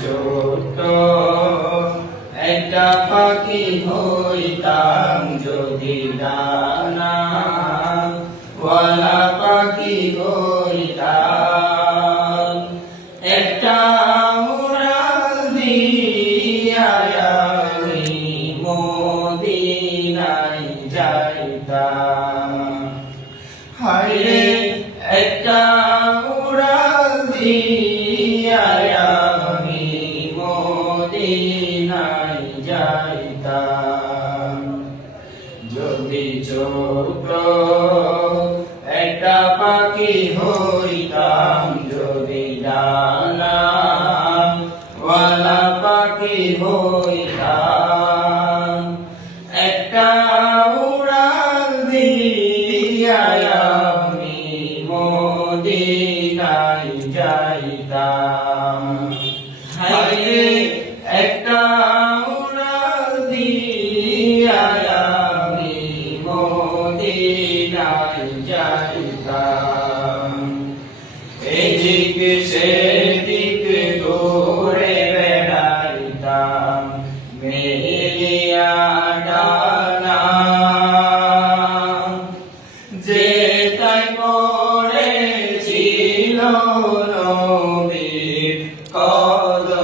ছোট্ট একটা পাখি হইতাম যদি ডানা ওয়ালা পাখি হইতাম, একটা উড়াল দিয়া আমি মদিনায় যাইতাম। হায়রে একটা উড়াল দিয়া আমি মদিনায় যাইতাম। যদি ছোট্ট একটা পাখি হইতাম, যদি ডানা ওয়ালা পাখি হইতাম, একটা উড়াল দিয়া আমি মদিনায় যাইতাম। হায়রে একটা উড়াল দিয়া আমি মদিনায় যাইতাম। এদিক সেদিক ঘুরে বেড়াইতাম মেলিয়া ডানা, যেটাই পড়েছিল নবীর কদম